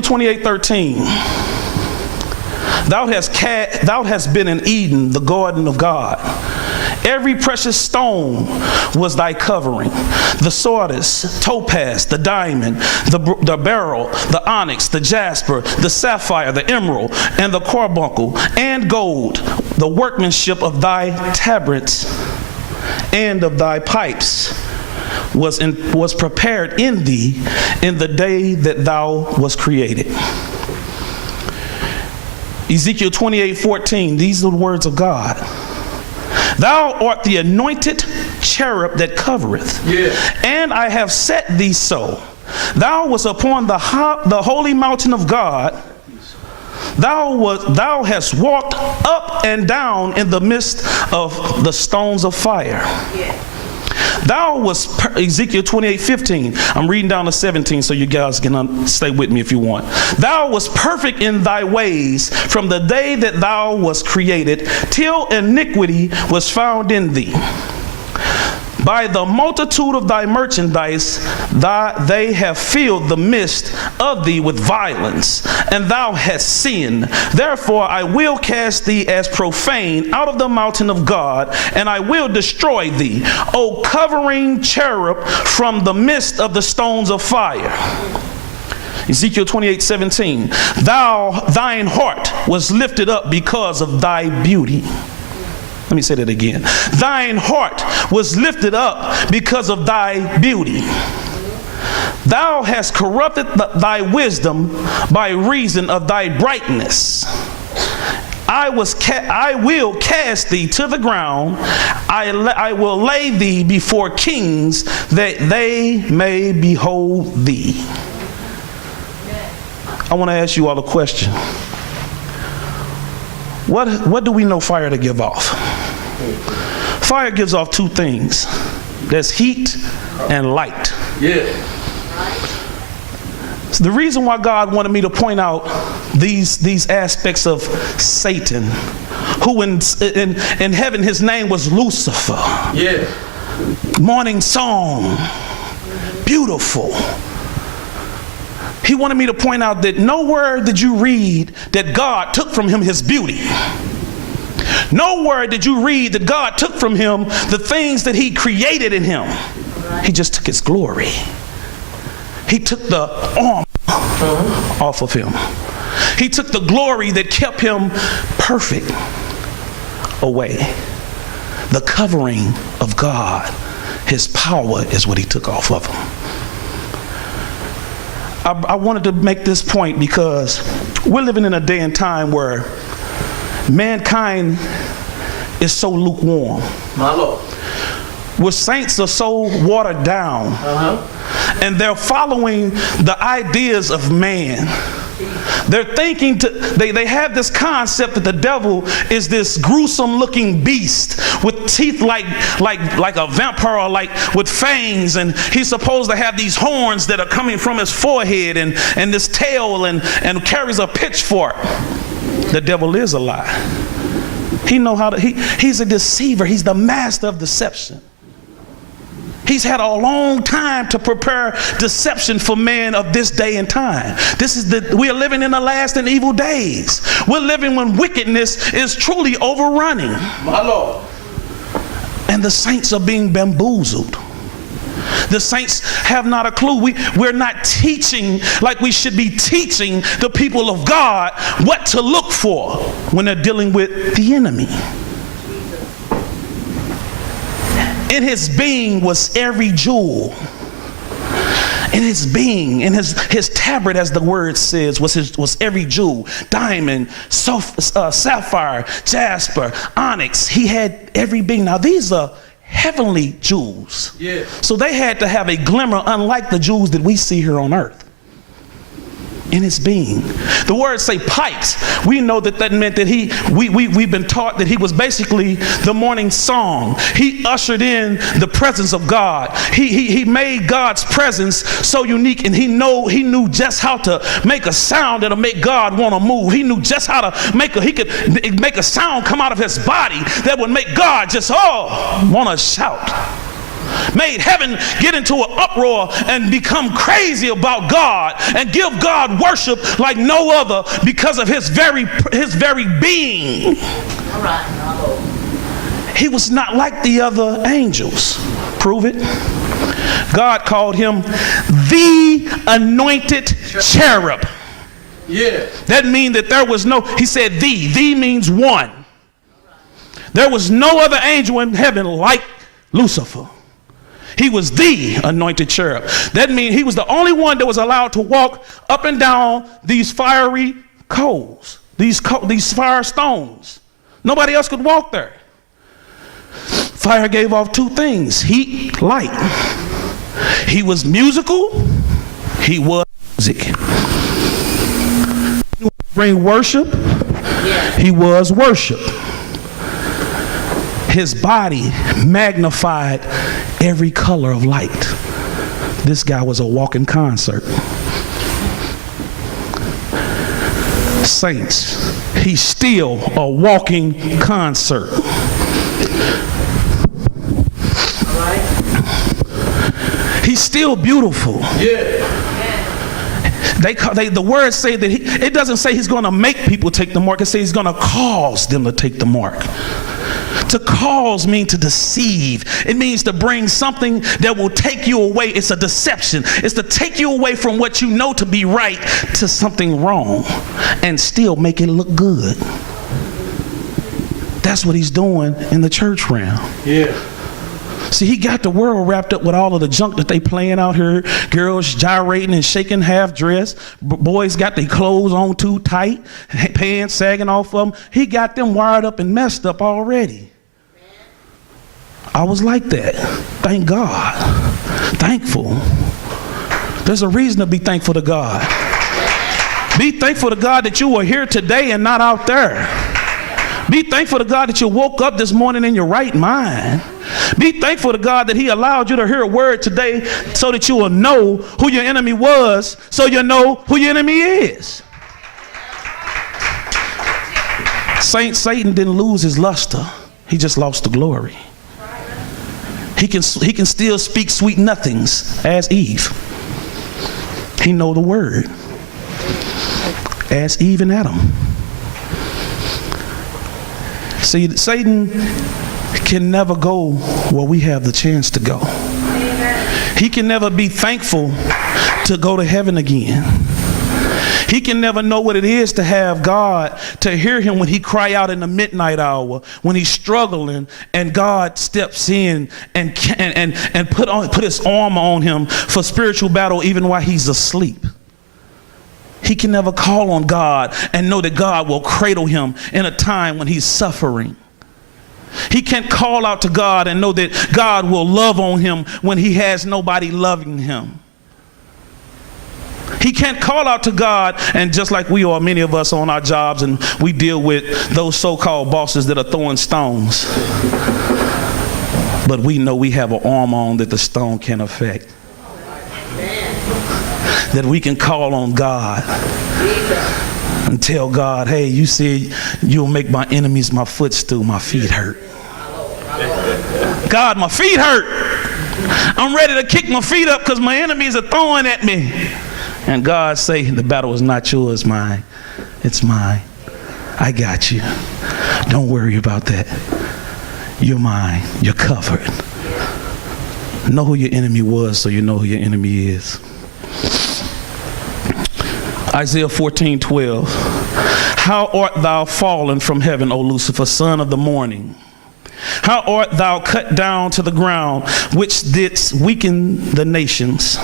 28:13. Thou hast been in Eden, the garden of God. Every precious stone was thy covering: the sardius, topaz, the diamond, the beryl, the onyx, the jasper, the sapphire, the emerald, and the carbuncle, and gold, the workmanship of thy tabrets and of thy pipes was prepared in thee in the day that thou was created. Ezekiel 28:14, these are the words of God. Thou art the anointed cherub that covereth, and I have set thee so. Thou wast upon the holy mountain of God. Thou hast walked up and down in the midst of the stones of fire. Thou was Ezekiel 28:15. I'm reading down to 17, so you guys can stay with me if you want. Thou was perfect in thy ways from the day that thou was created, till iniquity was found in thee. By the multitude of thy merchandise, they have filled the midst of thee with violence, and thou hast sinned. Therefore I will cast thee as profane out of the mountain of God, and I will destroy thee, O covering cherub, from the midst of the stones of fire. Ezekiel 28:17. Thine heart was lifted up because of thy beauty. Let me say that again. Thine heart was lifted up because of thy beauty. Thou hast corrupted thy wisdom by reason of thy brightness. I will cast thee to the ground. I will lay thee before kings, that they may behold thee. I want to ask you all a question. What do we know fire to give off? Fire gives off two things. There's heat and light. So the reason why God wanted me to point out these aspects of Satan, who in heaven his name was Lucifer. Morning song, beautiful. He wanted me to point out that nowhere did you read that God took from him his beauty. Nowhere did you read that God took from him the things that he created in him. He just took his glory. He took the armor off of him. He took the glory that kept him perfect away. The covering of God, his power, is what he took off of him. I wanted to make this point because we're living in a day and time where mankind is so lukewarm. My Lord. Where saints are so watered down. And they're following the ideas of man. They're thinking they have this concept that the devil is this gruesome looking beast with teeth like a vampire, or like with fangs, and he's supposed to have these horns that are coming from his forehead and this tail and carries a pitchfork. The devil is a lie. He's a deceiver. He's the master of deception. He's had a long time to prepare deception for man of this day and time. We are living in the last and evil days. We're living when wickedness is truly overrunning. My Lord. And the saints are being bamboozled. The saints have not a clue. We're not teaching like we should be teaching the people of God what to look for when they're dealing with the enemy. In his being was every jewel. In his being, in his tabret, as the word says, was every jewel. Diamond, sapphire, jasper, onyx. He had every being. Now these are heavenly jewels. So they had to have a glimmer unlike the jewels that we see here on earth. In his being. The words say pipes. We know that meant that we've been taught that he was basically the morning song. He ushered in the presence of God. He made God's presence so unique, and he knew just how to make a sound that'll make God want to move. He knew just how to he could make a sound come out of his body that would make God just want to shout. made heaven get into an uproar and become crazy about God and give God worship like no other because of his very being. All right. He was not like the other angels. Prove it. God called him the anointed cherub. Yeah. That means that there was no, he said the means one. There was no other angel in heaven like Lucifer. He was the anointed cherub. That means he was the only one that was allowed to walk up and down these fiery coals, these fire stones. Nobody else could walk there. Fire gave off two things: heat, light. He was musical. He was music. He would bring worship. He was worship. His body magnified every color of light. This guy was a walking concert. Saints, he's still a walking concert. He's still beautiful. Yeah. The words say that it doesn't say he's going to make people take the mark. It says he's going to cause them to take the mark. To cause means to deceive. It means to bring something that will take you away. It's a deception. It's to take you away from what you know to be right to something wrong and still make it look good. That's what he's doing in the church realm. Yeah. See, he got the world wrapped up with all of the junk that they playing out here. Girls gyrating and shaking half dressed. Boys got their clothes on too tight, pants sagging off of them. He got them wired up and messed up already. I was like that. Thank God. Thankful. There's a reason to be thankful to God. Be thankful to God that you are here today and not out there. Be thankful to God that you woke up this morning in your right mind. Be thankful to God that he allowed you to hear a word today so that you will know who your enemy was, so you know who your enemy is. Satan didn't lose his luster. He just lost the glory. He can still speak sweet nothings as Eve. He know the word as Eve and Adam. See, Satan can never go where we have the chance to go. He can never be thankful to go to heaven again. He can never know what it is to have God, to hear him when he cry out in the midnight hour, when he's struggling and God steps in and put his arm on him for spiritual battle even while he's asleep. He can never call on God and know that God will cradle him in a time when he's suffering. He can't call out to God and know that God will love on him when he has nobody loving him. He can't call out to God, and just like we are, many of us on our jobs, and we deal with those so-called bosses that are throwing stones. But we know we have an arm on that the stone can't affect. That we can call on God and tell God, hey, you said you'll make my enemies my footstool, my feet hurt. God, my feet hurt. I'm ready to kick my feet up because my enemies are throwing at me. And God say, the battle is not yours, mine. It's mine. I got you. Don't worry about that. You're mine. You're covered. Know who your enemy was so you know who your enemy is. Isaiah 14:12. How art thou fallen from heaven, O Lucifer, son of the morning? How art thou cut down to the ground, which didst weaken the nations?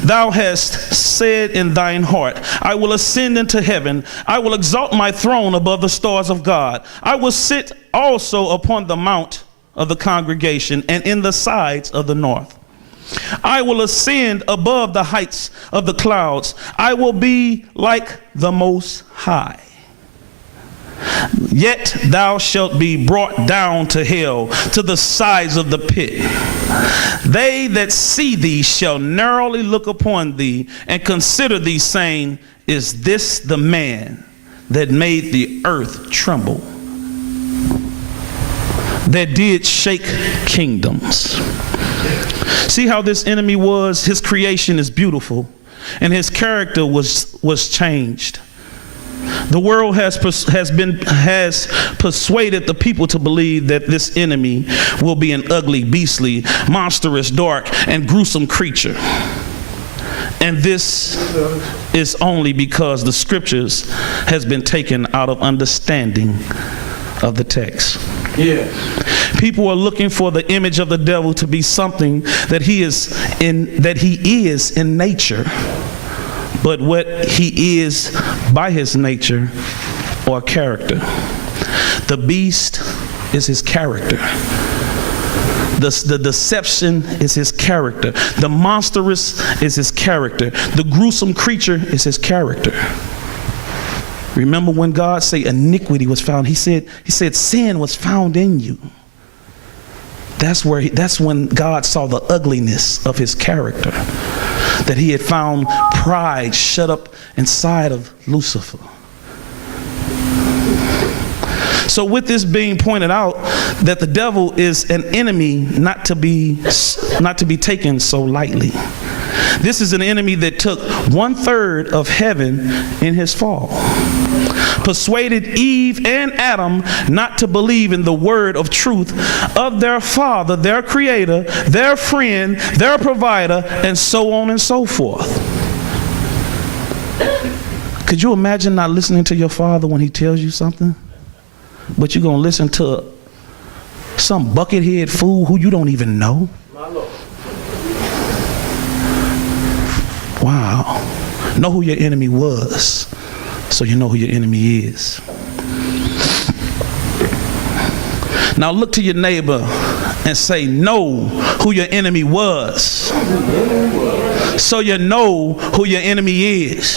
Thou hast said in thine heart, I will ascend into heaven. I will exalt my throne above the stars of God. I will sit also upon the mount of the congregation and in the sides of the north. I will ascend above the heights of the clouds. I will be like the Most High. Yet thou shalt be brought down to hell, to the sides of the pit. They that see thee shall narrowly look upon thee and consider thee, saying, is this the man that made the earth tremble? that did shake kingdoms. See how this enemy was? His creation is beautiful, and his character was changed. The world has persuaded the people to believe that this enemy will be an ugly, beastly, monstrous, dark, and gruesome creature. And this is only because the scriptures has been taken out of understanding of the text. Yeah. People are looking for the image of the devil to be something that he is in nature, but what he is by his nature or character. The beast is his character. The deception is his character. The monstrous is his character. The gruesome creature is his character. Remember when God said iniquity was found, he said sin was found in you. That's when God saw the ugliness of his character, that he had found pride shut up inside of Lucifer. So with this being pointed out, that the devil is an enemy not to be taken so lightly. This is an enemy that took 1/3 of heaven in his fall, persuaded Eve and Adam not to believe in the word of truth of their father, their creator, their friend, their provider, and so on and so forth. Could you imagine not listening to your father when he tells you something? But you're going to listen to some buckethead fool who you don't even know? Wow. Know who your enemy was, so you know who your enemy is. Now look to your neighbor and say, know who your enemy was, so you know who your enemy is.